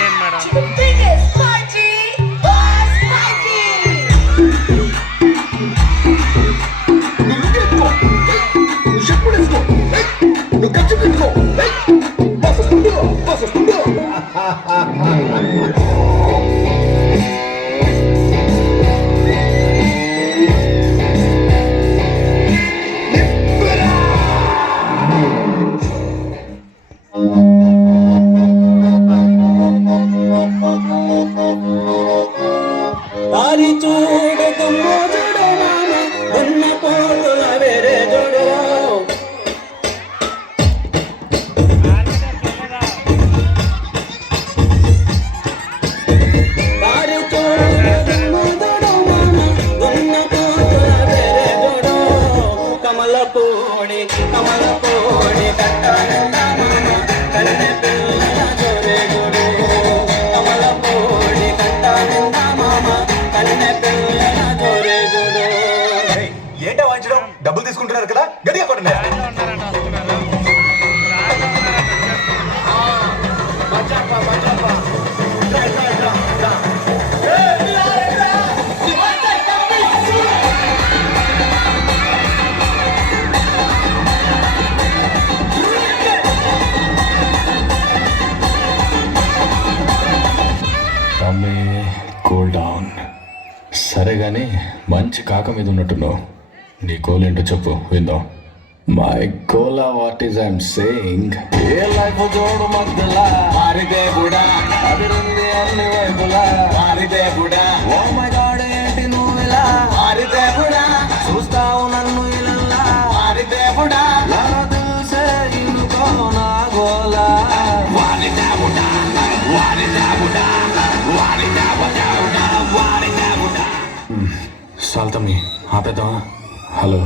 చేయండి మేడం. ఏంటో వాయించడం, డబ్బులు తీసుకుంటున్నారు కదా, గట్టిగా కొట్టండి. Cool down. సరే గాని మంచి కాక మీద ఉన్నట్టున్నావు. నీ గోల్ ఏంటో చెప్పు, విందాం. My goal what is I'm saying, A life జోడు మధ్యలా మారితే కూడా అదిరింది అన్ని వైపులా మారితే కూడా. ఓ మై గాడ్ ఏంటి నువ్వు ఇలా మారితే కూడా చూస్తావు నన్ను ఇలా మారితే కూడా. నన్ను చూసే ఇనుకో నా గోలా వారితే కూడా వారితే కూడా వారితే కూడా వారితే కూడా. సాల్తమ్మి ఆపేద్దామా? హలో,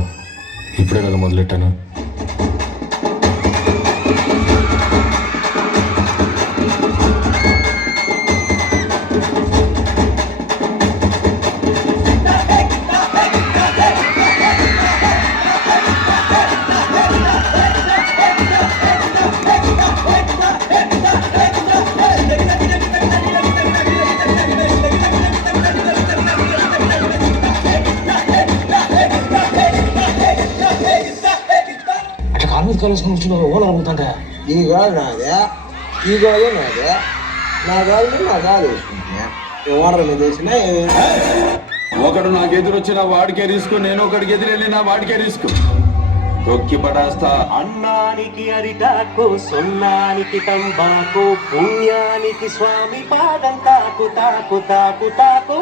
ఇప్పుడే కదా మొదలెట్టాను. ఓనర్ ఈ గాలి నాదే, ఈ గాలి నాదే, నా గాలి నా గాలి వేసుకుంటున్నా. ఓనర్ మీద వేసినా ఒకడు నాకు ఎదురొచ్చిన వాడికే రిస్క్, నేను ఒకడికి ఎదురెళ్ళిన వాడికే రిస్క్. తొక్కి పడేస్తా. అన్నానికి అరిటాకు, సున్నానికి తంబాకు, పుణ్యానికి స్వామి పాదం తాకు తాకు తాకు తాకు.